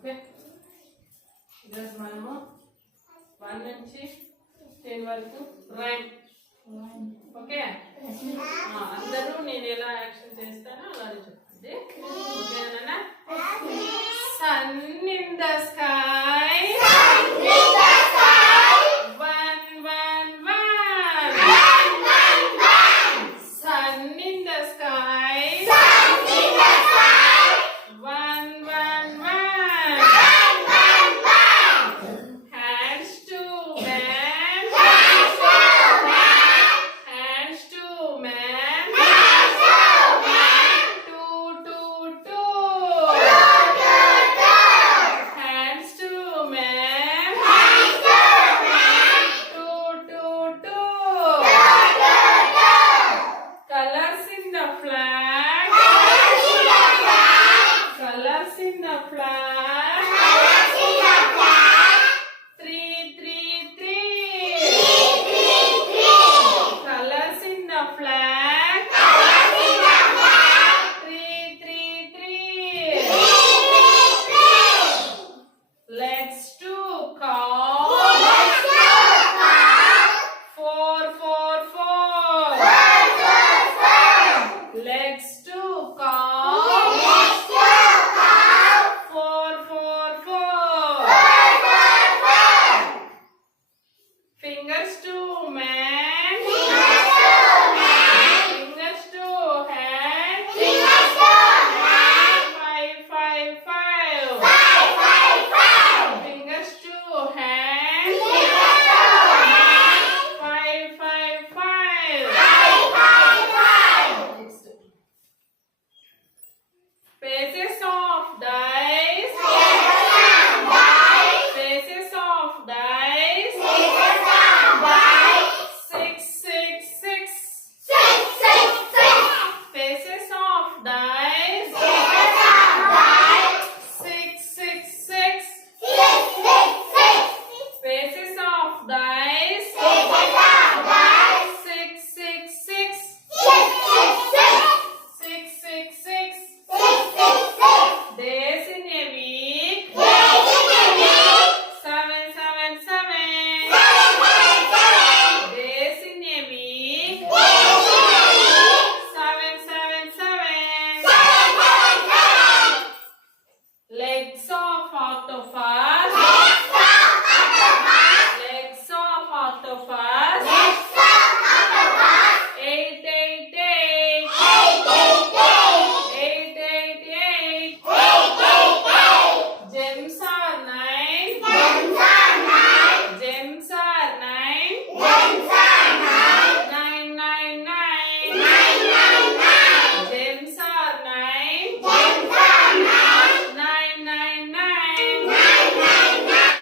Okay, ఈరోజు మనము 1 నుంచి 10 వరకు రైమ్. ఓకే, అందరూ నేను ఎలా యాక్షన్ చేస్తానో అలానే చెప్పండి. ఓకేనా? Sun in the sky, one one one. Sun in the sky, one one one. Hands to man, hands to man, two two two. Hands to man, two two two. Colors in the flag, colors in the flag, 3 3 3. Colors in the flag, 3 3 3. Legs to cow, 4 4 4. Legs to cow, 4 4 4. Fingers to man, fingers to hand, 5 5 5. Fingers to hand, 5 5 5. Faces of dice, faces of dice, 6 6 6. Faces of dice, 6 6 6. Faces of dice, 6 6 6. 6 6 6. Days in a week, 7 7 7. Days in a week, 7 7 7. Legs of octopus,